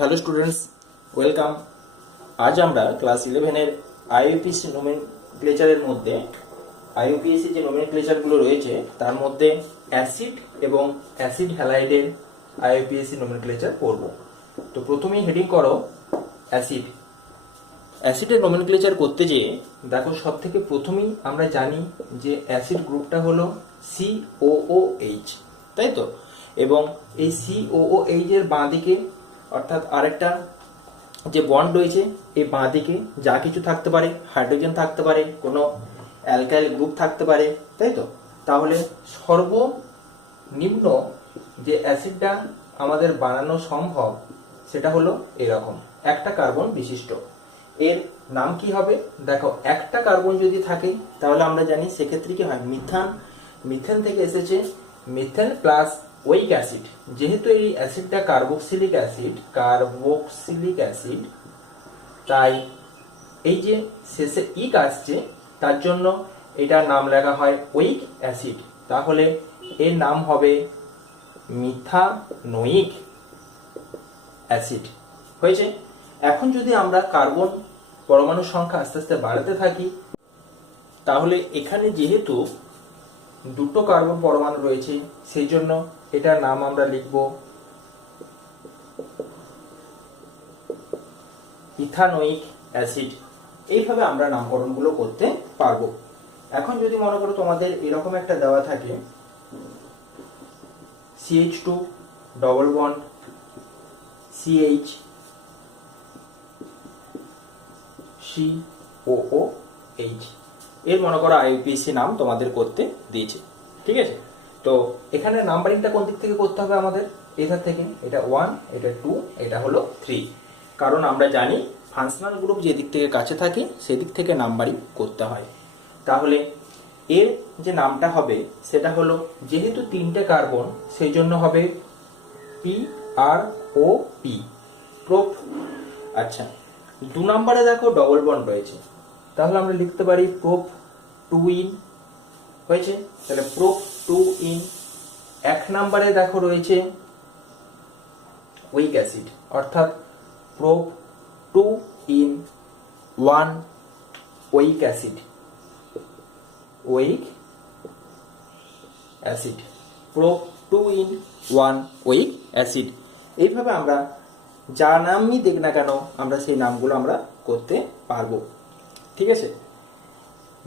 Hello students, welcome. আজ আমরা class 11-এর IUPAC নোমেনক্লেচারের মধ্যে আইইউপিএসি যে নোমেনক্লেচারগুলো রয়েছে তার মধ্যে অ্যাসিড এবং অ্যাসিড হ্যালাইডের আইইউপিএসি নোমেনক্লেচার পড়ব। তো প্রথমেই হেডিং করো অ্যাসিড। অ্যাসিডের নোমেনক্লেচার করতে যেয়ে দেখো সব থেকে প্রথমেই আমরা জানি যে অ্যাসিড গ্রুপটা হলো COOH, তাই তো। এবং এই COOH এর বাঁ দিকে অর্থাৎ আরেকটা যে বন্ড রয়েছে এই বাঁ দিকে যা কিছু থাকতে পারে, হাইড্রোজেন থাকতে পারে, কোনো অ্যালকাইল গ্রুপ থাকতে পারে, তাই তো। তাহলে সর্বনিম্ন যে অ্যাসিডটা আমাদের বানানো সম্ভব সেটা হলো এরকম একটা কার্বন বিশিষ্ট। এর নাম কি হবে? দেখো একটা কার্বন যদি থাকে তাহলে আমরা জানি সেক্ষেত্রে কি হয়, মিথান। মিথেন থেকে এসেছে মিথেন প্লাস ওইক অ্যাসিড। যেহেতু এই অ্যাসিডটা কার্বক্সিলিক অ্যাসিড, তাই এই যে শেষে ইক আসছে তার জন্য এটার নাম লেখা হয় ওইক অ্যাসিড। তাহলে এর নাম হবে মিথানোইক অ্যাসিড। হয়েছে। এখন যদি আমরা কার্বন পরমাণু সংখ্যা আস্তে আস্তে বাড়াতে থাকি তাহলে এখানে যেহেতু দুটো কার্বন পরমাণু রয়েছে সেই জন্য এটার নাম আমরা লিখব ইথানোইক অ্যাসিড। এইভাবে আমরা নামকরণগুলো করতে পারবো। এখন যদি মনে করো তোমাদের এরকম একটা দেওয়া থাকে CH2 double bond CH COOH, এর মনে করো আইইউপিএসি নাম তোমাদের করতে দিয়েছে, ঠিক আছে। তো এখানে নাম্বারিংটা কোন দিক থেকে করতে হবে আমাদের? এধার থেকে। এটা 1, এটা 2, এটা হলো 3। কারণ আমরা জানি ফাংশনাল গ্রুপ যে দিক থেকে কাছে থাকে সেদিক থেকে নাম্বারিং করতে হয়। তাহলে এর যে নামটা হবে সেটা হলো, যেহেতু তিনটে কার্বন সেই জন্য হবে PROP, প্রোপ। আচ্ছা, 2 নম্বরে দেখো ডবল বন্ড রয়েছে, তাহলে আমরা লিখতে পারি প্রোপ 2 ইন। হয়েছে। তাহলে প্রোপ 2 ইন। 1 নম্বরে দেখো রয়েছে উইক অ্যাসিড, অর্থাৎ prop 2 in 1 oic acid. Prop 2 in 1 oic acid. এইভাবে আমরা যা নামই দেখ না কেন আমরা সেই নামগুলো আমরা করতে পারবো, ঠিক আছে।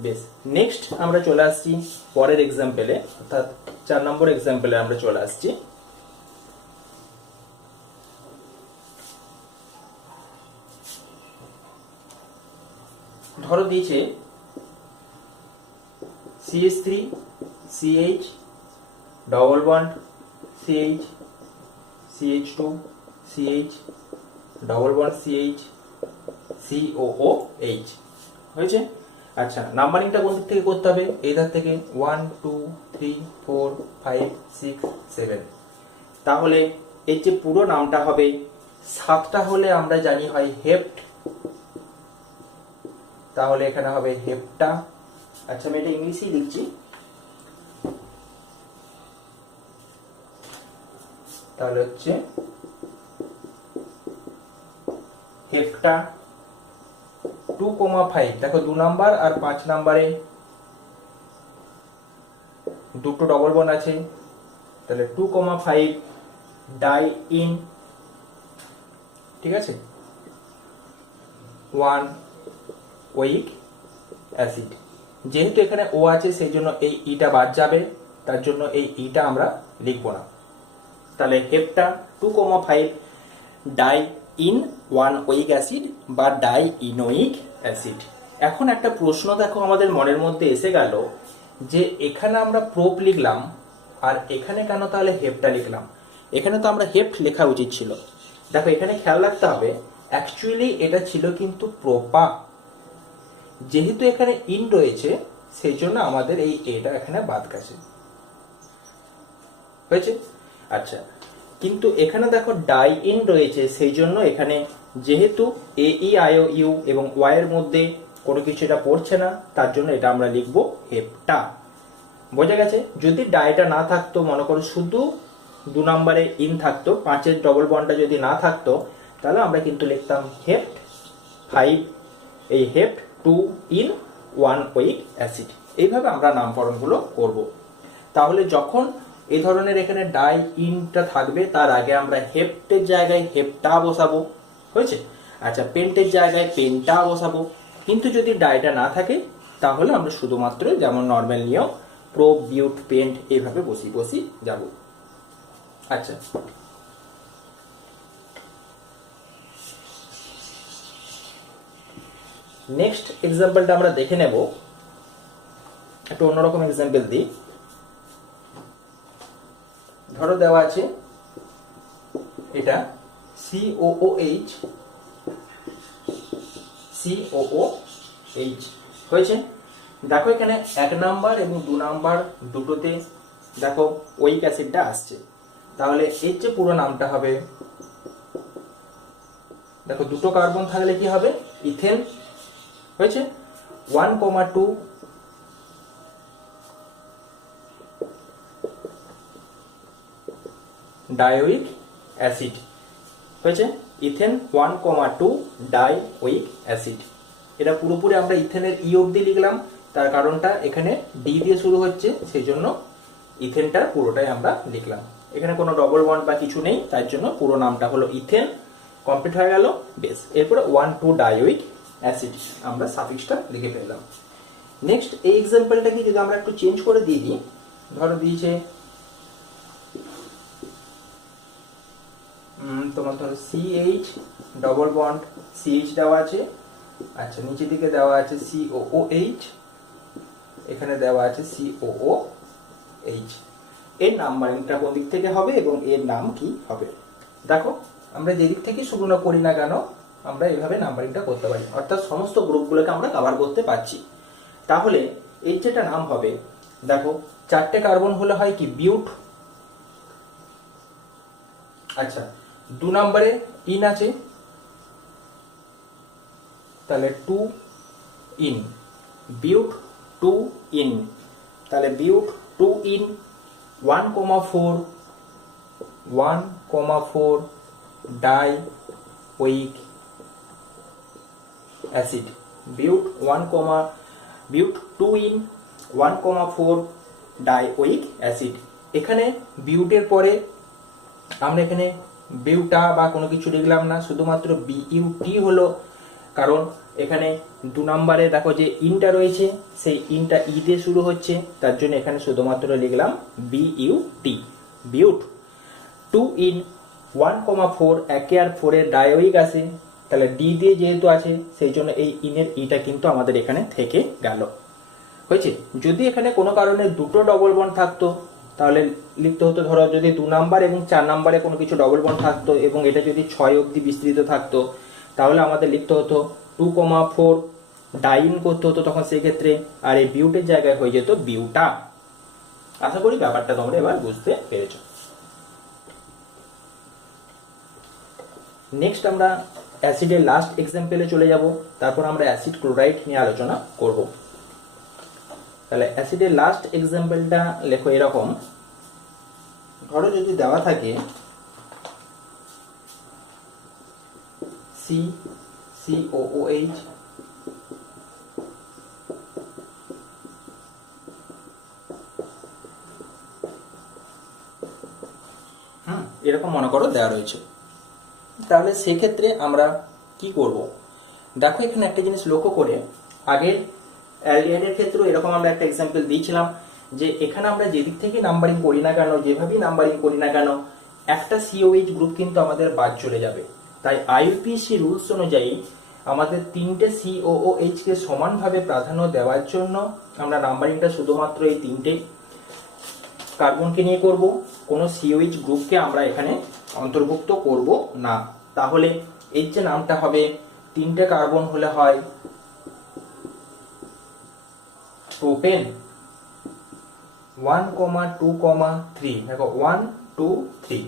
বেশ, নেক্সট আমরা চলে আসছি পরের এক্সাম্পলে, অর্থাৎ 4 নম্বর এক্সাম্পলে আমরা চলে আসছি। ধরো দিয়েছে CH3 CH double bond CH CH2 CH double bond CH COOH। হয়েছে। আচ্ছা, নাম্বারিংটা কোন দিক থেকে করতে হবে? এই ধার থেকে 1 2 3 4 5 6 7। তাহলে এর যে পুরো নামটা হবে 7টা হলে আমরা জানি হয় হেপ্ট, তাহলে এখানে হবে হেপ্টা। আচ্ছা, আমি এটা ইংলিশেই লিখছি। তাহলে হচ্ছে হেপ্টা 2,5। দেখো 2 নাম্বার আর 5 নাম্বারে দুটো ডবল বন্ড আছে, তাহলে 2,5 ডাই ইন, ঠিক আছে, 1 উইক অ্যাসিড। যেহেতু এখানে ও আছে সেই জন্য এই ইটা বাদ যাবে, তার জন্য এই ইটা আমরা লিখবো না। তাহলে hepta 2,5 di ene 1 oic acid বা ডাই ইনোইক অ্যাসিড। এখন একটা প্রশ্ন দেখো আমাদের মনের মধ্যে এসে গেল যে এখানে আমরা প্রোপ লিখলাম আর এখানে কেন তাহলে হেপ্টা লিখলাম? এখানে তো আমরা হেপ্ট লেখা উচিত ছিল। দেখো এখানে খেয়াল রাখতে হবে, অ্যাকচুয়ালি এটা ছিল কিন্তু প্রোপা। যেহেতু এখানে ইন রয়েছে সেই জন্য আমাদের এই এটা এখানে বাদ গেছে। হয়েছে। আচ্ছা, কিন্তু এখানে দেখো ডাই ইন রয়েছে সেই জন্য এখানে যেহেতু AEIOU এবং ওয়াই এর মধ্যে কোনো কিছু এটা পড়ছে না তার জন্য এটা আমরা লিখবো হেপ্টা। বোঝা গেছে। যদি ডাইটা না থাকতো, মনে করো শুধু 2 নম্বরে ইন থাকতো, 5-এর ডবল বন্ডটা যদি না থাকতো তাহলে আমরা কিন্তু লিখতাম হেপ্ট 5, এই হেপ্ট 2 ইন 1 উইক অ্যাসিড। এইভাবে আমরা নামকরণগুলো করব। তাহলে যখন এই ধরনের এখানে ডাই ইনটা থাকবে তার আগে আমরা হেপ্টের জায়গায় হেপ্টা বসাবো, হয়েছে? আচ্ছা, পেন্টের জায়গায় পেন্টা বসাবো। কিন্তু যদি ডাইটা না থাকে তাহলে আমরা শুধুমাত্র যেমন নর্মাল নিয়ম প্রো বিউট পেন্ট এইভাবে বসি যাব। আচ্ছা, নেক্সট এক্সাম্পলটা আমরা দেখে নেব। একটু অন্যরকম এক্সাম্পল দিই। ধরো দেওয়া আছে এটা COOH, হয়েছে? দেখো এখানে 1 নাম্বার এবং 2 নাম্বার দুটোতে দেখো উইক অ্যাসিডটা আসছে। তাহলে এর যে পুরো নামটা হবে, দেখো দুটো কার্বন থাকলে কি হবে? ইথেন, হয়েছে? 1,2 ডাইউইক অ্যাসিড, হয়েছে? Ethane 1,2 dioic acid. এটা পুরোপুরি আমরা ইথেনের ই অবধি লিখলাম, তার কারণটা এখানে ডি দিয়ে শুরু হচ্ছে, সেই জন্য ইথেনটার পুরোটাই আমরা লিখলাম। এখানে কোনো ডবল বন্ড বা কিছু নেই, তার জন্য পুরো নামটা হলো ইথেন। কমপ্লিট হয়ে গেল, বেশ। এরপরে 1,2 ডাইউইক অ্যাসিড আমরা সাফিক্সটা লিখে ফেললাম। নেক্সট এই এক্সাম্পলটাকে যদি আমরা একটু চেঞ্জ করে দিয়ে দিই, ধরো দিয়েছে তোমার ধরো CH ডবল বন্ড CH দেওয়া আছে, আচ্ছা নিচের দিকে দেওয়া আছে COOH, এখানে দেওয়া আছে COOH। এর নাম্বারিংটা কোন দিক থেকে হবে এবং এর নাম কি হবে? দেখো আমরা যেদিক থেকে শুরু না করি না কেন আমরা এইভাবে নাম্বারিংটা করতে পারি, অর্থাৎ সমস্ত গ্রুপগুলোকে আমরা কভার করতে পারছি। তাহলে এর যেটা নাম হবে, দেখো 4টে কার্বন হলে হয় কি? বিউট। আচ্ছা, 2 নম্বরে ইন আছে, তাহলে 2 ইন, বিউট 2 ইন, তাহলে but 2 ene 1,4 di oic acid. But 2 ene 1,4 di oic acid. এখানে বিউটের পরে আমরা এখানে বিউটা বা কোনো কিছু লিখলাম না, শুধুমাত্র বিইউটি হলো, কারণ এখানে 2 নম্বরে দেখো যে ইনটা রয়েছে, সেই ইনটা ই দিয়ে শুরু হচ্ছে, তার জন্য এখানে শুধুমাত্র লিখলাম বিইউটি, বিউট। 2 ইন 1,4, 1 আর 4 এর ডাইউইক আছে, তাহলে ডি দিয়ে যেহেতু আছে সেই জন্য এই ইনের ইটা কিন্তু আমাদের এখানে থেকে গেল, হয়েছে? যদি এখানে কোনো কারণে দুটো ডবল বন্ড থাকতো তাহলে লিখতে হতো, ধরো যদি 2 নাম্বার এবং 4 নাম্বারে কোনো কিছু ডবল বন্ড থাকতো এবং এটা যদি 6 অবধি বিস্তৃত থাকতো তাহলে আমাদের লিখতে হতো 2,4 ডাইন করতে হতো তখন সেই ক্ষেত্রে, আর এই বিউটের জায়গায় হয়ে যেত বিউটা। আশা করি ব্যাপারটা তোমরা এবার বুঝতে পেরেছো। নেক্সট আমরা অ্যাসিডের লাস্ট এক্সাম্পলে চলে যাব, তারপর আমরা অ্যাসিড ক্লোরাইড নিয়ে আলোচনা করব। তাহলে অ্যাসিডের লাস্ট এক্সাম্পলটা লেখো এরকম। ধরো যদি দেওয়া থাকে COOH, এরকম মনে করো দেওয়া রয়েছে, তাহলে সেক্ষেত্রে আমরা কি করব? দেখো এখানে একটা জিনিস লক্ষ্য করে, আগের অ্যালডিহাইডের ক্ষেত্রেও এরকম আমরা একটা এক্সাম্পল দিয়েছিলাম যে এখানে আমরা যেদিক থেকে নাম্বারিং করি না কেন, যেভাবেই নাম্বারিং করি না কেন, একটা COH গ্রুপ কিন্তু আমাদের বাদ চলে যাবে। তাই IUPAC রুলস অনুযায়ী আমাদের 3টে COOH কে সমানভাবে প্রাধান্য দেওয়ার জন্য আমরা নাম্বারিংটা শুধুমাত্র এই 3টে কার্বনকে নিয়ে করব, কোনো COH গ্রুপকে আমরা এখানে অন্তর্ভুক্ত করব না। তাহলে এর যে নামটা হবে, 3টে কার্বন হলে হয় প্রোপেন 1,2,3, দেখো 1, 2, 3,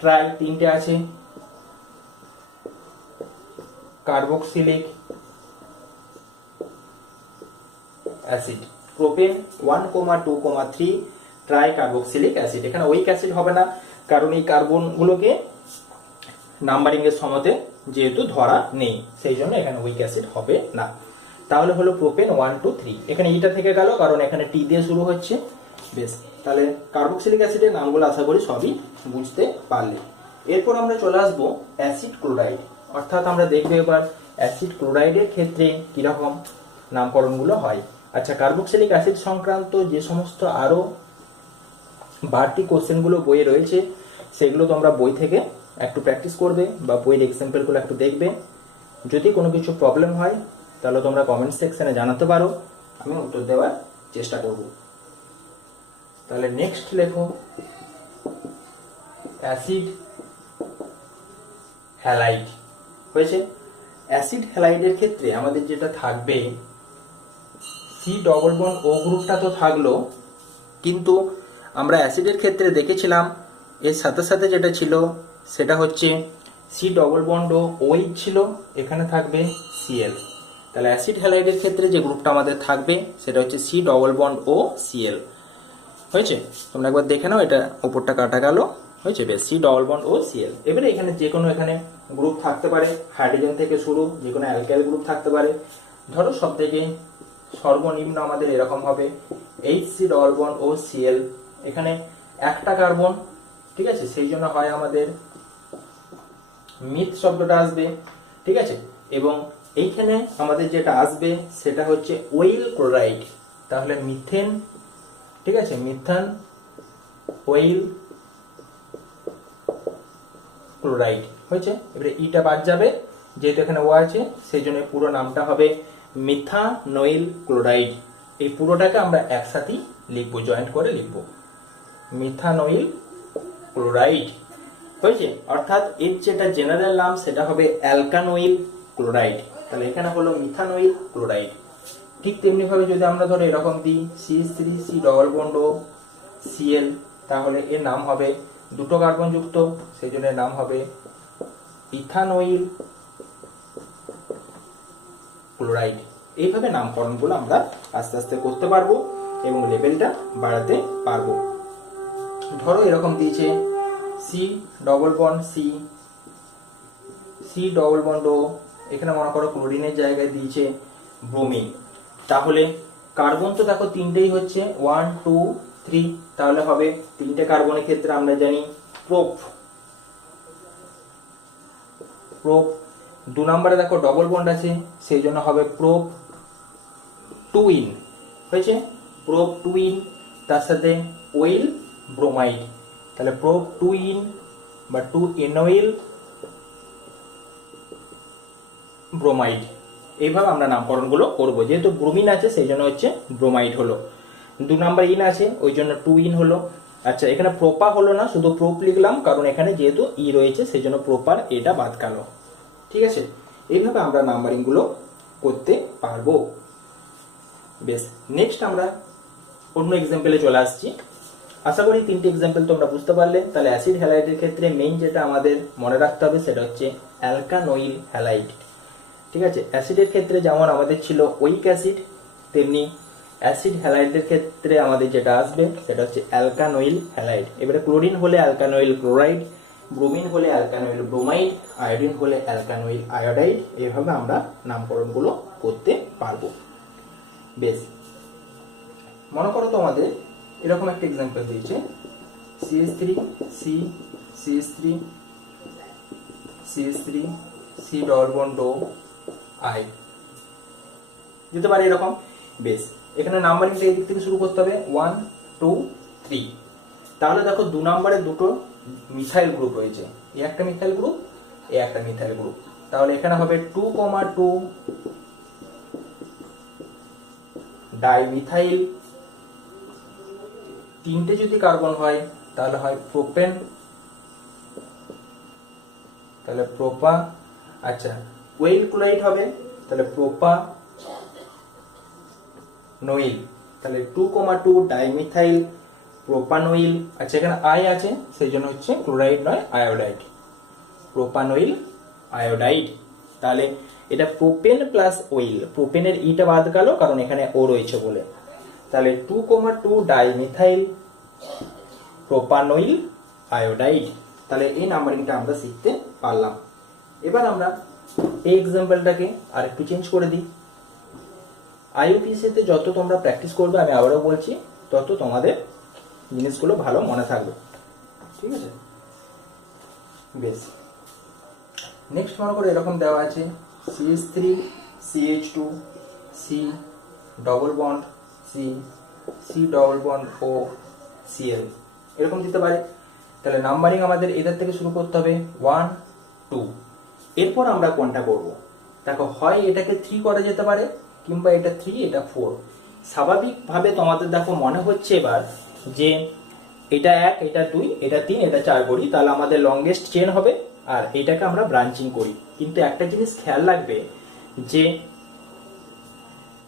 ট্রাই 3টে আছে, carboxylic acid, propane 1,2,3 try carboxylic acid. এখানে উইক অ্যাসিড হবে না, কারণ এই কার্বনগুলোকে নাম্বারিং এর সময়তে যেহেতু ধরা নেই, সেই জন্য এখানে উইক অ্যাসিড হবে না। তাহলে হলো প্রোপেন 1 2 3, এখানে ইটা থেকে গেল কারণ এখানে টি দিয়ে শুরু হচ্ছে। বেশ, তাহলে কার্বক্সিলিক অ্যাসিডের নামগুলো আশা করি সবই বুঝতে পারলে। এরপর আমরা চলে আসবো অ্যাসিড ক্লোরাইড, অর্থাৎ আমরা দেখবো এবার অ্যাসিড ক্লোরাইডের ক্ষেত্রে কিরকম নামকরণগুলো হয়। আচ্ছা, কার্বক্সিলিক অ্যাসিড সংক্রান্ত যে সমস্ত আরো বাড়তি কোশ্চেনগুলো বইয়ে রয়েছে সেগুলো তোমরা বই থেকে একটু প্র্যাকটিস করবে বা বইয়ের এক্সাম্পলগুলো একটু দেখবে। যদি কোনো কিছু প্রবলেম হয় তাহলে তোমরা কমেন্ট সেকশনে জানাতে পারো, আমি উত্তর দেওয়ার চেষ্টা করব। তাহলে নেক্সট লেখো অ্যাসিড হ্যালাইড। হয়েছে? অ্যাসিড হ্যালাইডের ক্ষেত্রে আমাদের যেটা থাকবে, সি ডবল বন্ড ও গ্রুপটা তো থাকলো, কিন্তু আমরা অ্যাসিডের ক্ষেত্রে দেখেছিলাম এর সাথে সাথে যেটা ছিল সেটা হচ্ছে সি ডবল বন্ড ও ওই ছিল, এখানে থাকবে সিএল। তাহলে অ্যাসিড হ্যালাইডের ক্ষেত্রে যে গ্রুপটা আমাদের থাকবে সেটা হচ্ছে সি ডবল বন্ড ও সিএল। হয়েছে? তোমরা একবার দেখে নাও, এটা ওপরটা কাটা গেল। হয়েছে? বেশ, সি ডবল বন্ড ও সিএল। এবারে এখানে যে কোনো এখানে গ্রুপ থাকতে পারে, হাইড্রোজেন থেকে শুরু যে কোনো অ্যালকাইল গ্রুপ থাকতে পারে। ধরো সব থেকে সর্বনিম্ন আমাদের এরকম হবে HC ডবল বন্ড ও সিএল, এখানে একটা কার্বন, ঠিক আছে, সেই জন্য হয় আমাদের মিথ শব্দটা আসবে, ঠিক আছে। এবং এইখানে আমাদের যেটা আসবে সেটা হচ্ছে ওইল ক্লোরাইড, তাহলে মিথেন, ঠিক আছে, মিথান ওইল ক্লোরাইড। হয়েছে? এবারে ইটা বাদ যাবে, যেহেতু এখানে ও আছে সেই জন্য পুরো নামটা হবে মিথানোইল ক্লোরাইড। এই পুরোটাকে আমরা একসাথেই লিখবো, জয়েন্ট করে লিখবো মিথানোইল ক্লোরাইড। হয়েছে? অর্থাৎ এর যেটা জেনারেল নাম সেটা হবে অ্যালকানোইল ক্লোরাইড। তাহলে এখানে হলো মিথানোইল ক্লোরাইড। ঠিক তেমনি ভাবে যদি আমরা ধরো এরকম দিই CH3 সি ডবল বন্ড ও সিএল, তাহলে এর নাম হবে, দুটো কার্বন যুক্ত সেই জন্য এর নাম হবে ইথানোইল ক্লোরাইড। এইভাবে নামকরণগুলো আমরা আস্তে আস্তে করতে পারবো এবং লেভেলটা বাড়াতে পারবো। ধরো এরকম দিয়েছে C double bond C, C double bond O, এখানে মনে করো ক্লোরিনের জায়গায় দিয়েছে ব্রোমিন। তাহলে কার্বন তো দেখো তিনটেই হচ্ছে 1 2 3, তাহলে হবে তিনটে কার্বনের ক্ষেত্রে আমরা জানি প্রোপ। প্রোপ 2 নম্বরে দেখো ডবল বন্ড আছে সেই জন্য হবে প্রোপ টুইন। হয়েছে? প্রোপ টুইন, তার সাথে ওইল ব্রোমাইড, তাহলে প্রোপ টুইন বা টু এনোইল ব্রোমাইড। এইভাবে আমরা নামকরণগুলো করব, যেহেতু ব্রোমিন আছে সেই জন্য হচ্ছে ব্রোমাইড হলো। 2 নাম্বার ইন আছে ওই জন্য টু ইন হলো। আচ্ছা, এখানে প্রোপা হলো না, শুধু প্রোপ লিখলাম কারণ এখানে যেহেতু ই রয়েছে সেই জন্য প্রোপার এটা বাদ গেল। ঠিক আছে? এইভাবে আমরা নাম্বারিং গুলো করতে পারবো। বেশ, নেক্সট আমরা অন্য এক্সাম্পলে চলে আসছি। আশা করি 3টে এক্সাম্পল তোমরা বুঝতে পারলে। তাহলে অ্যাসিড হ্যালাইডের ক্ষেত্রে মেইন যেটা আমাদের মনে রাখতে হবে সেটা হচ্ছে অ্যালকানোইল হ্যালাইড। ঠিক আছে? অ্যাসিডের ক্ষেত্রে যেমন আমাদের ছিল উইক অ্যাসিড, তেমনি অ্যাসিড হ্যালাইডের ক্ষেত্রে আমাদের যেটা আসবে সেটা হচ্ছে অ্যালকানোইল হ্যালাইড। এবারে ক্লোরিন হলে অ্যালকানোইল ক্লোরাইড, ব্রোমিন হলে অ্যালকানোইল ব্রোমাইড, আয়োডিন হলে অ্যালকানোইল আয়োডাইড। এইভাবে আমরা নামকরণগুলো করতে পারবো। বেশ, মনে করো তোমাদের এরকম একটা এক্সাম্পল দিয়েছে CH3 C, CH3 CH3 C double bond O আই, দিতে পারে এরকম। বেশ, এখানে নাম্বারিংটা এই দিক থেকে শুরু করতে হবে 1 2 3। তাহলে দেখো 2 নম্বরে দুটো মিথাইল গ্রুপ রয়েছে, এ একটা মিথাইল গ্রুপ, এ একটা মিথাইল গ্রুপ। তাহলে এখানে হবে 2,2 ডাইমিথাইল। 3টে যদি কার্বন হয় তাহলে হয় প্রোপেন, তাহলে প্রোপা। আচ্ছা, ওয়েল ক্লোরাইড হবে তাহলে প্রোপা নোইল, তাহলে 2,2 ডাইমিথাইল প্রোপানোইল। আচ্ছা, এখানে আই আছে সেই জন্য হচ্ছে ক্লোরাইড নয় আয়োডাইড, প্রোপানোইল আয়োডাইড। তাহলে এটা প্রোপেন প্লাস ওইল, প্রোপেনের ইটা বাদ গেল কারণ এখানে ও রয়েছে বলে। তাহলে 2,2 ডাইমিথাইল প্রোপানোইল আয়োডাইড। তাহলে এই নাম্বারিংটা আমরা শিখতে পারলাম। এবার আমরা এই এক্সাম্পলটাকে আর একটু চেঞ্জ করে দিই। আইইউপিএসিতে যত তোমরা প্র্যাকটিস করবে, আমি আবারও বলছি, তত তোমাদের জিনিসগুলো ভালো মনে থাকবে। ঠিক আছে, বেশ। নেক্সট মনে করো এরকম দেওয়া আছে CH3 CH2 C double bond C C double bond O Cl এরকম দিতে পারে। তাহলে নাম্বারিং আমাদের এদের থেকে শুরু করতে হবে 1 2। এরপর আমরা কোনটা করব? দেখো, হয় এটাকে 3 করা যেতে পারে, কিংবা এটা 3 এটা 4। স্বাভাবিকভাবে তোমাদের দেখো মনে হচ্ছে এবার যে এটা 1 এটা 2 এটা 3 এটা 4 করি, তাহলে আমাদের লংগেস্ট চেন হবে, আর এটাকে আমরা ব্রাঞ্চিং করি। কিন্তু একটা জিনিস খেয়াল রাখবে যে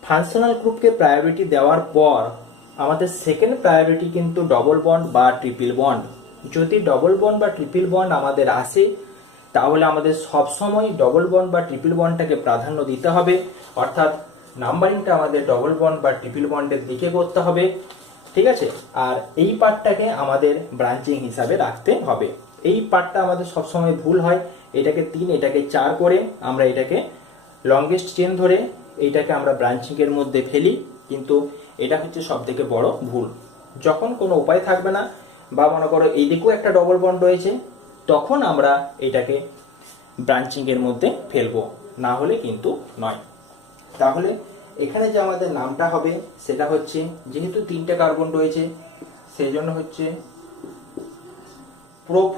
ফাংশনাল গ্রুপকে প্রায়োরিটি দেওয়ার পর আমাদের সেকেন্ড প্রায়োরিটি কিন্তু ডবল বন্ড বা ট্রিপল বন্ড। যদি ডবল বন্ড বা ট্রিপল বন্ড আমাদের আসে, তাহলে আমাদের সবসময় ডবল বন্ড বা ট্রিপল বন্ডটাকে প্রাধান্য দিতে হবে, অর্থাৎ নাম্বারিংটা আমাদের ডবল বন্ড বা ট্রিপল বন্ডের দিকে করতে হবে। ঠিক আছে, আর এই পার্টটাকে আমাদের ব্রাঞ্চিং হিসাবে রাখতে হবে। এই পার্টটা আমাদের সবসময় ভুল হয়, এটাকে 3 এটাকে 4 করে আমরা এটাকে লংগেস্ট চেন ধরে এইটাকে আমরা ব্রাঞ্চিং এর মধ্যে ফেলি, কিন্তু এটা হচ্ছে সব থেকে বড় ভুল। যখন কোনো উপায় থাকবে না, বা মনে করো এই দিকেও একটা ডবল বন্ড রয়েছে, তখন আমরা এটাকে ব্রাঞ্চিং এর মধ্যে ফেলবো, না হলে কিন্তু নয়। তাহলে এখানে যে আমাদের নামটা হবে সেটা হচ্ছে, যেহেতু 3টে কার্বন রয়েছে সেই জন্য হচ্ছে প্রোপ।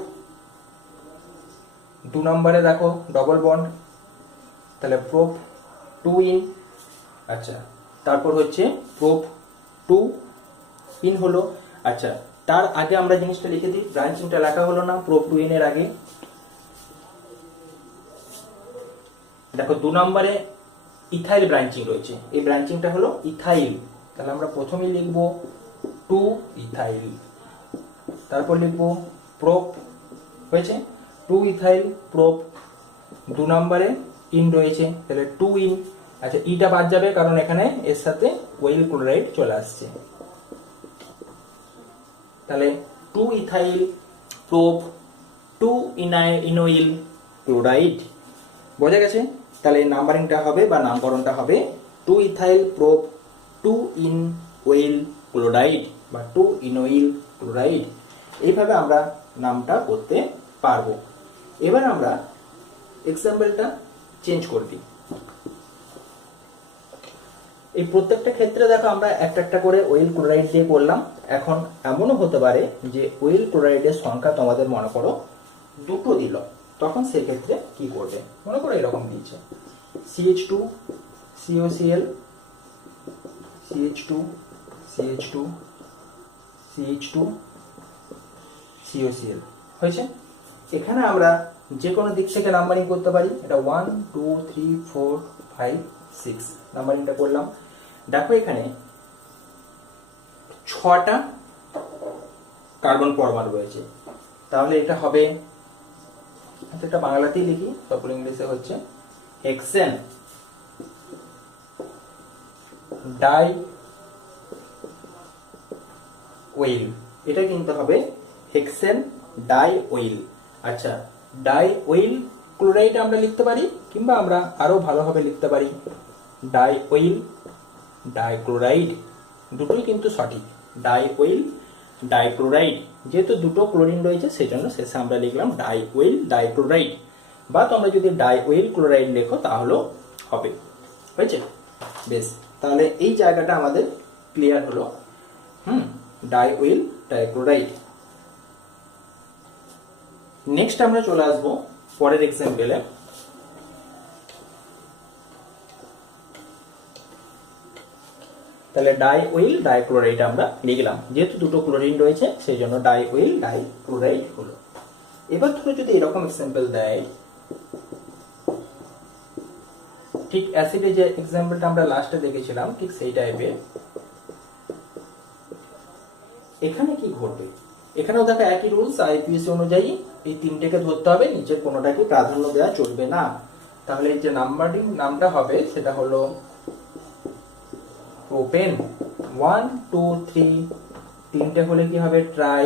2 নম্বরে দেখো ডবল বন্ড, তাহলে প্রোপ 2 ইন। আচ্ছা, তারপর হচ্ছে প্রোপ 2 ইন হলো। আচ্ছা, তার আগে আমরা জিনিসটা লিখে দিই, ব্রাঞ্চিংটা লেখা হলো না প্রোপ 2 ইন এর আগে। দেখো 2 নম্বরে ইথাইল ব্রাঞ্চিং রয়েছে, এই ব্রাঞ্চিংটা হলো ইথাইল, তাহলে আমরা প্রথমেই লিখবো 2 ইথাইল, তারপর লিখবো প্রোপ, হয়েছে 2 ইথাইল প্রোপ। 2 নম্বরে ইন রয়েছে, তাহলে 2 ইন। আচ্ছা, ইটা বাদ যাবে কারণ এখানে এর সাথে ওয়েল ক্লোরাইড চলে আসছে, তাহলে 2 ইথাইল প্রোপ 2 ইনোইল ক্লোরাইড। বোঝা গেছে? তাহলে নাম্বারিংটা হবে বা নামকরণটা হবে 2 ethyl prop 2 in well chloride বা 2 ইনোইল ক্লোরাইড। এইভাবে আমরা নামটা করতে পারবো। এবার আমরা এক্সাম্পলটা চেঞ্জ করে দিই। এই প্রত্যেকটা ক্ষেত্রে দেখো আমরা একটা একটা করে ওয়েল ক্লোরাইড দিয়ে করলাম। এখন এমনও হতে পারে যে ওয়েল ক্লোরাইডের সংখ্যা তোমাদের মনে করো 2টো দিল, তখন সেক্ষেত্রে কি করবে? মনে করো এরকম দিয়েছে CH2 COCl CH2 CH2 CH2 COCl হয়েছে। এখানে আমরা যে কোনো দিক থেকে নাম্বারিং করতে পারি, এটা 1 2 3 4 5 6 নাম্বারিংটা করলাম। দেখো এখানে 6টা কার্বন পরমাণু রয়েছে, তাহলে এটা হবে, এটা বাংলাতেই লিখি, তারপর ইংলিশে হচ্ছে হেক্সেন ডাই ওয়েল, এটা কিন্তু হবে হেক্সেন ডাই ওয়েল। আচ্ছা, ডাই ওয়েল ক্লোরাইড আমরা লিখতে পারি, কিংবা আমরা আরো ভালোভাবে লিখতে পারি ডাই ওয়েল ডাইক্লোরাইড, দুটোই কিন্তু সঠিক। ডাই ওয়েল ডাইক্লোরাইড, যেহেতু দুটো ক্লোরিন রয়েছে সেই জন্য শেষে আমরা লিখলাম ডাই ওয়েল ডাইক্লোরাইড, বা তোমরা যদি ডাই ওয়েল ক্লোরাইড লেখো তাহলেও হবে। হয়েছে? বেশ, তাহলে এই জায়গাটা আমাদের ক্লিয়ার হলো। Die well dichloride. নেক্সট আমরা চলে আসবো পরের এক্সাম্পলে। তাহলে ডাই ওয়েল ডাইক্লোরাইড আমরা লিখলাম, যেহেতু দুটো ক্লোরিন রয়েছে সেই জন্য ডাই ওয়েল ডাইক্লোরাইড হলো। এবার ধরো যদি এরকম এক্সাম্পল দেয়, ঠিক অ্যাসিডে যে এক্সাম্পলটা আমরা লাস্টে দেখেছিলাম ঠিক সেই টাইপের। এখানে কি ঘটবে? এখানেও দেখো একই রুলস, আইপিএসসি অনুযায়ী এই 3টেকে ধরতে হবে, নিচের কোনোটাকে প্রাধান্য দেওয়া চলবে না। তাহলে যে নাম্বারিং নামটা হবে সেটা হলো প্রোপেন। 1 2 3 3টে হলে কি হবে? ট্রাই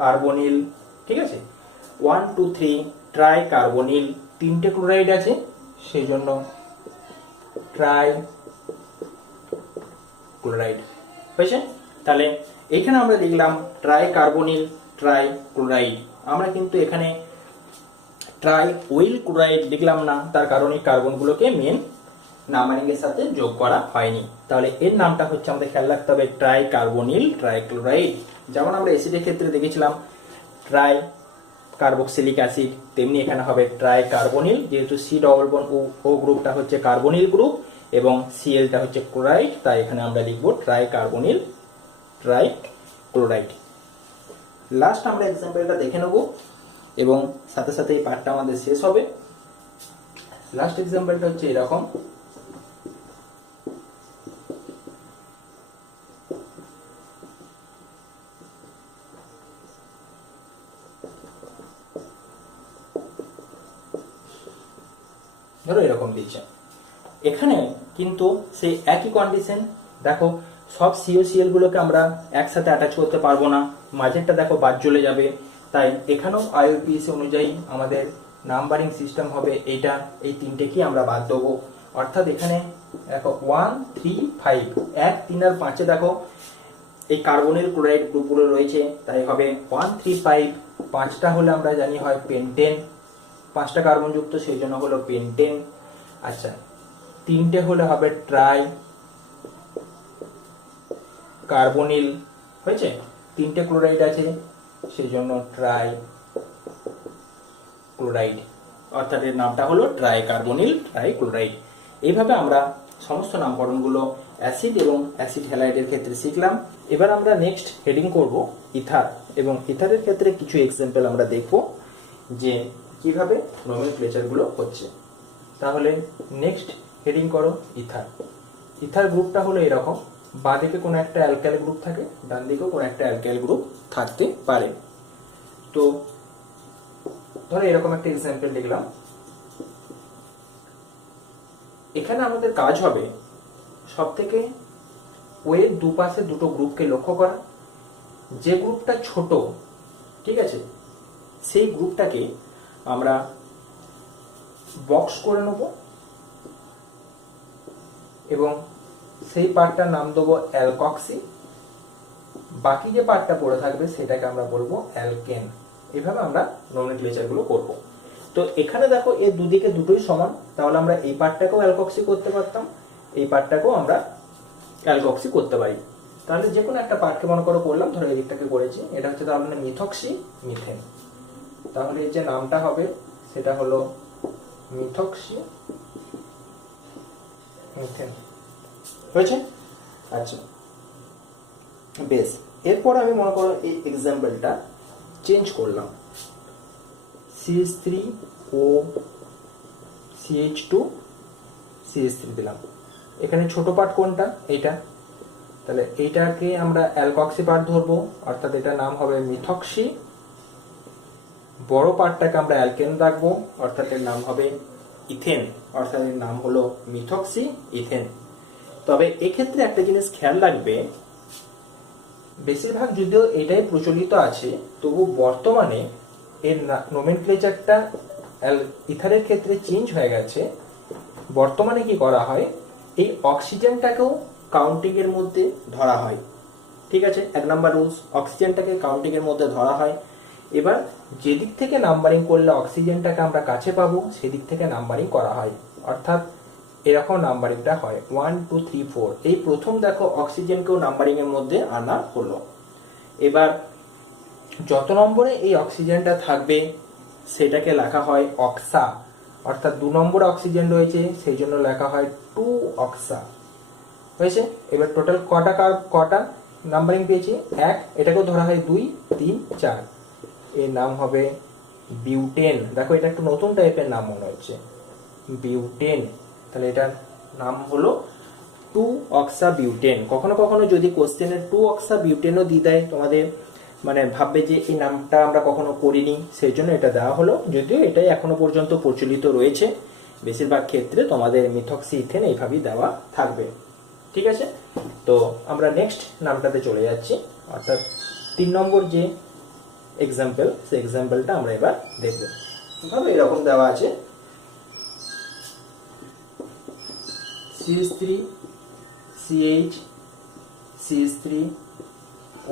কার্বনিল, ঠিক আছে। 1 2 3 ট্রাই কার্বনিল, তিনটে ক্লোরাইড আছে সেই জন্য ট্রাই ক্লোরাইড হয়েছে। তাহলে এখানে আমরা লিখলাম ট্রাই কার্বনিল ট্রাই ক্লোরাইড। আমরা কিন্তু এখানে ট্রাই ওয়েল ক্লোরাইড লিখলাম না, তার কারণ এই কার্বনগুলোকে মেন নাম্বারিং এর সাথে যোগ করা হয়নি। তাহলে এর নামটা হচ্ছে আমাদের খেয়াল রাখতে হবে ট্রাই কার্বনিল ট্রাই ক্লোরাইড। যেমন আমরা অ্যাসিডের ক্ষেত্রে দেখেছিলাম ট্রাই কার্বক্সিলিক অ্যাসিড, তেমনি এখানে হবে ট্রাই কার্বনিল, যেহেতু সি ডবল বন্ড ও গ্রুপটা হচ্ছে কার্বনিল গ্রুপ এবং সিএলটা হচ্ছে ক্লোরাইড, তাই এখানে আমরা লিখবো try carbonyl try chloride. Last আমরা এক্সাম্পলটা দেখে নেব এবং সাথে সাথে এই পার্টটা আমাদের শেষ হবে। লাস্ট এক্সাম্পলটা হচ্ছে এরকম, ধরো এরকম দিচ্ছে। এখানে কিন্তু সেই একই কন্ডিশন, দেখো সব সিওসিএল গুলোকে আমরা একসাথে অ্যাটাচ করতে পারবো না, মাঝেরটা দেখো বাদ চলে যাবে, তাই এখানেও আইইউপিএসি অনুযায়ী আমাদের নাম্বারিং সিস্টেম হবে এইটা, এই তিনটেকেই আমরা বাদ দেবো। অর্থাৎ এখানে দেখো 1 3 5, 1 3 আর 5 দেখো এই কার্বনিল ক্লোরাইড গ্রুপগুলো রয়েছে, তাই হবে 1 3 5। 5টা হলে আমরা জানি হয় পেন্টেন, 5টা কার্বন যুক্ত সেই জন্য হলো পেন্টেন। আচ্ছা, তিনটে হলে হবে ট্রাই কার্বনিল হয়েছে, তিনটে ক্লোরাইড আছে সেই জন্য ট্রাই ক্লোরাইড, অর্থাৎ এর নামটা হলো ট্রাই কার্বনিল ট্রাই ক্লোরাইড। এইভাবে আমরা সমস্ত নামকরণগুলো অ্যাসিড এবং অ্যাসিড হ্যালাইডের ক্ষেত্রে শিখলাম। এবার আমরা নেক্সট হেডিং করব ইথার, এবং ইথারের ক্ষেত্রে কিছু এক্সাম্পল আমরা দেখব যে কিভাবে নোমেনক্লেচার গুলো হচ্ছে। তাহলে নেক্সট হেডিং করো ইথার। ইথার গ্রুপটা হলো এরকম, বাঁ দিকে কোনো একটা অ্যালকাইল গ্রুপ থাকে, ডান দিকেও কোনো একটা অ্যালকাইল গ্রুপ থাকতে পারে। তো ধরো এরকম একটা এক্সাম্পল লিখলাম। এখানে আমাদের কাজ হবে সব থেকে ওয়ের দুপাশে দুটো গ্রুপকে লক্ষ্য করা, যে গ্রুপটা ছোট, ঠিক আছে, সেই গ্রুপটাকে আমরা বক্স করে নেব এবং সেই পার্টটার নাম দেবো অ্যালকক্সি, বাকি যে পার্টটা পড়ে থাকবে সেটাকে আমরা বলবো অ্যালকেন। এভাবে আমরা নোমেনক্লেচার গুলো করব। তো এখানে দেখো এর দুদিকে দুটোই সমান, তাহলে আমরা এই পার্টটাকেও অ্যালকক্সি করতে পারতাম, এই পার্টটাকেও আমরা অ্যালকক্সি করতে পারি। তাহলে যে কোনো একটা পার্টকে মনে করো করলাম, ধরো এই দিকটাকে করেছি, এটা হচ্ছে তাহলে মিথক্সি মিথেন, তাহলে যে নামটা হবে সেটা হলো মিথক্সি মিথেন হয়েছে। আচ্ছা বেশ, এরপর আমি মনে করো এই এক্সাম্পলটা চেঞ্জ করলাম, CH3O CH2 CH3 দিলাম। এখানে ছোট পার্ট কোনটা? এইটা, তাহলে এইটাকে আমরা অ্যালকক্সি পার্ট ধরবো, অর্থাৎ এটার নাম হবে মিথক্সি। বড় পার্টটাকে আমরা অ্যালকেন রাখবো, অর্থাৎ এর নাম হবে ইথেন, অর্থাৎ এর নাম হলো মিথক্সি ইথেন। তবে এক্ষেত্রে একটা জিনিস খেয়াল রাখবে, বেশিরভাগ যদিও এটাই প্রচলিত আছে, তবু বর্তমানে এর নোমেনক্লেচারটা ইথারের ক্ষেত্রে চেঞ্জ হয়ে গেছে। বর্তমানে কি করা হয়, এই অক্সিজেনটাকেও কাউন্টিং এর মধ্যে ধরা হয়, ঠিক আছে, 1 নাম্বার রুলস, অক্সিজেনটাকে কাউন্টিং এর মধ্যে ধরা হয়। এবার যেদিক থেকে নাম্বারিং করলে অক্সিজেনটাকে আমরা কাছে পাবো সেদিক থেকে নাম্বারিং করা হয়, অর্থাৎ এরকম নাম্বারিংটা হয় 1 2 3 4। এই প্রথম দেখো অক্সিজেনকেও নাম্বারিং এর মধ্যে আনা হলো। এবার যত নম্বরে এই অক্সিজেনটা থাকবে সেটাকে লেখা হয় অক্সা, অর্থাৎ 2 নম্বরে অক্সিজেন রয়েছে সেই জন্য লেখা হয় 2 অক্সা হয়েছে। এবার টোটাল কটা নাম্বারিং পেয়েছি? 1, এটাকেও ধরা হয় 2 3 4, এর নাম হবে বিউটেন। দেখো এটা একটু নতুন টাইপের নাম মনে হচ্ছে, বিউটেন। তাহলে এটার নাম হলো 2 অক্সা বিউটেন। কখনো কখনো যদি কোশ্চেনে 2 অক্সা বিউটেনও দিয়ে দেয়, তোমাদের মানে ভাববে যে এই নামটা আমরা কখনো করিনি, সেই জন্য এটা দেওয়া হলো। যদিও এটাই এখনো পর্যন্ত প্রচলিত রয়েছে, বেশিরভাগ ক্ষেত্রে তোমাদের মিথক্সি ইথেন এইভাবেই দেওয়া থাকবে, ঠিক আছে। তো আমরা নেক্সট নামটাতে চলে যাচ্ছি, অর্থাৎ 3 নম্বর যে এক্সাম্পল, সেই এক্সাম্পলটা আমরা এবার দেখব। ধরো এরকম দেওয়া আছে CH3 CH CH3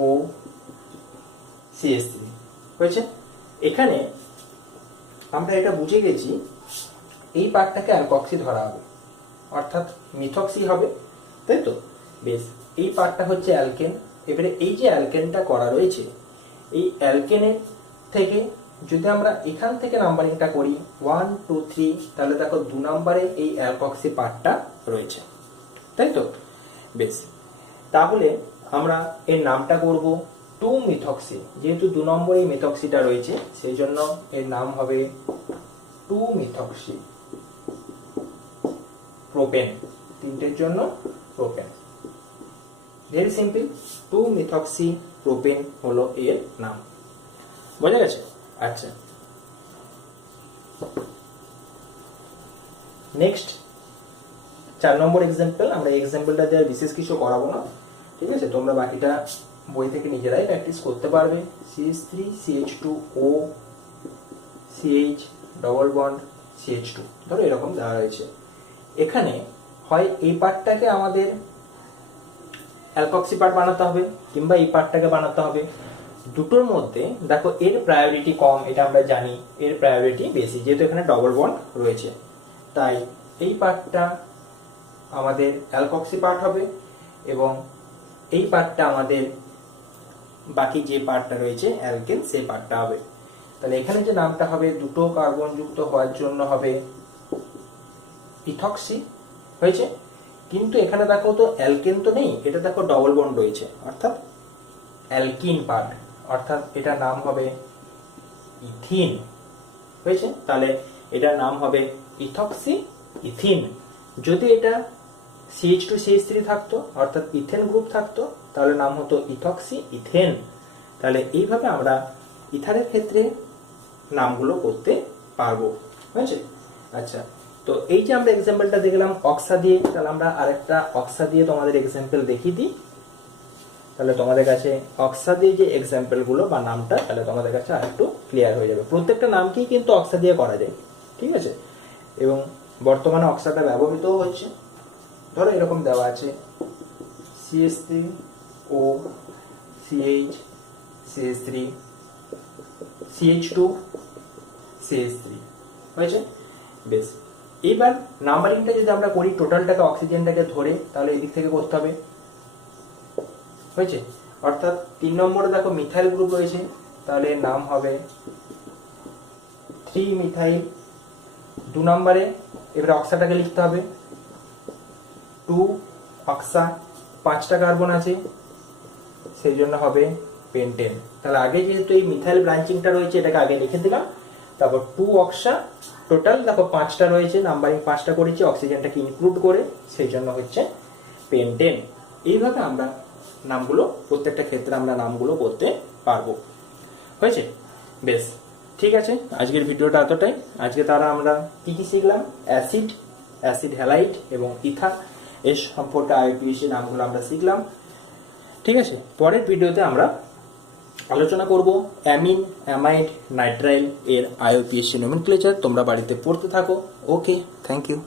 O CH3 হয়েছে। এখানে আমরা এটা বুঝে গেছি এই পার্টটাকে অ্যালকক্সি ধরা হবে, অর্থাৎ মিথক্সি হবে, তাই তো? বেশ, এই পার্টটা হচ্ছে অ্যালকেন। এবারে এই যে অ্যালকেনটা করা রয়েছে, এই অ্যালকেনের থেকে যদি আমরা এখান থেকে নাম্বারিংটা করি 1 2 3, তাহলে দেখো 2 নম্বরে এই অ্যালকক্সি পার্টটা রয়েছে, তাই তো? বেশ, তাহলে আমরা এর নামটা করব 2 মিথক্সি। যেহেতু 2 নম্বরে এই মিথক্সিটা রয়েছে, সেই জন্য এর নাম হবে 2 মিথক্সি প্রোপেন। তিনটের জন্য propane. Very simple, 2 methoxy propane হলো এর নাম। বোঝা গেছে? আচ্ছা, নেক্সট 4 নম্বর এক্সাম্পল। আমরা এই এক্সাম্পলটা দিয়ে বিশেষ কিছু করাবো না, ঠিক আছে? তোমরা বাকিটা বই থেকে নিজেরাই প্র্যাকটিস করতে পারবে। CH3 CH2O CH double bond CH2, ধরো এরকম দেওয়া রয়েছে। এখানে হয় এই পার্টটাকে আমাদের অ্যালকক্সি পার্ট বানাতে হবে, কিংবা এই পার্টটাকে বানাতে হবে। দুটোর মধ্যে দেখো এর প্রায়োরিটি কম, এটা আমরা জানি, এর প্রায়োরিটি বেশি, যেহেতু এখানে ডবল বন্ড রয়েছে। তাই এই পার্টটা আমাদের অ্যালকক্সি পার্ট হবে, এবং এই পার্টটা আমাদের বাকি যে পার্টটা রয়েছে অ্যালকেন, সেই পার্টটা হবে। তাহলে এখানে যে নামটা হবে, দুটো কার্বন যুক্ত হওয়ার জন্য হবে ইথক্সি, হয়েছে। কিন্তু এখানে দেখো তো অ্যালকেন তো নেই, এটা দেখো ডবল বন্ড রয়েছে, অর্থাৎ অ্যালকিন পার্ট, অর্থাৎ এটার নাম হবে ইথিন, হয়েছে। তাহলে এটার নাম হবে ইথক্সি ইথিন। যদি এটা CH2 CH3 থাকতো, অর্থাৎ ইথেন গ্রুপ থাকতো, তাহলে নাম হতো ইথক্সি ইথেন। তাহলে এইভাবে আমরা ইথারের ক্ষেত্রে নামগুলো করতে পারবো, হয়েছে। আচ্ছা, তো এই যে আমরা এক্সাম্পলটা দেখলাম অক্সা দিয়ে, তাহলে আমরা আরেকটা অক্সা দিয়ে তোমাদের এক্সাম্পল দেখিয়ে দিই। তাহলে তোমাদের কাছে অক্সা দিয়ে যে এক্সাম্পল গুলো বা নামটা, তাহলে তোমাদের কাছে আরেকটু ক্লিয়ার হয়ে যাবে। প্রত্যেকটা নামকেই কিন্তু অক্সা দিয়ে করা যায়, ঠিক আছে? এবং বর্তমানে অক্সাটা ব্যবহৃতও হচ্ছে। ধরো এরকম দেওয়া আছে CH3O CH CH3 CH2 CH3, হয়েছে। বেশ, এইবার নাম্বারিংটা যদি আমরা করি টোটালটাকে, অক্সিজেনটাকে ধরে, তাহলে এদিক থেকে করতে হবে, হয়েছে। অর্থাৎ 3 নম্বরে দেখো মিথাইল গ্রুপ রয়েছে, তাহলে নাম হবে 3 মিথাইল। 2 নম্বরে এবারে অক্সাটাকে লিখতে হবে 2 অক্সা, 5টা কার্বন আছে, সেই জন্য হবে পেন্টেন। তাহলে আগে যেহেতু এই মিথাইল ব্রাঞ্চিংটা রয়েছে, এটাকে আগে লিখে দিলাম। তারপর 2 অক্সা, টোটাল দেখো 5টা রয়েছে, নাম্বারিং 5টা করেছি অক্সিজেনটাকে ইনক্লুড করে, সেই জন্য হচ্ছে পেন্টেন। এইভাবে আমরা নামগুলো, প্রত্যেকটা ক্ষেত্রে আমরা নামগুলো করতে পারবো, হয়েছে। বেশ, ঠিক আছে, আজকের ভিডিওটা এতটাই। আজকে তারা আমরা কি কি শিখলাম, অ্যাসিড, অ্যাসিড হ্যালাইড এবং ইথার, এর সম্পর্কে আইউপিএসি নামগুলো আমরা শিখলাম, ঠিক আছে। পরের ভিডিওতে আমরা আলোচনা করব অ্যামিন, অ্যামাইড, নাইট্রাইল এর আইউপিএসি নোমেনক্লেচার। তোমরা বাড়িতে পড়তে থাকো। ওকে, থ্যাংক ইউ।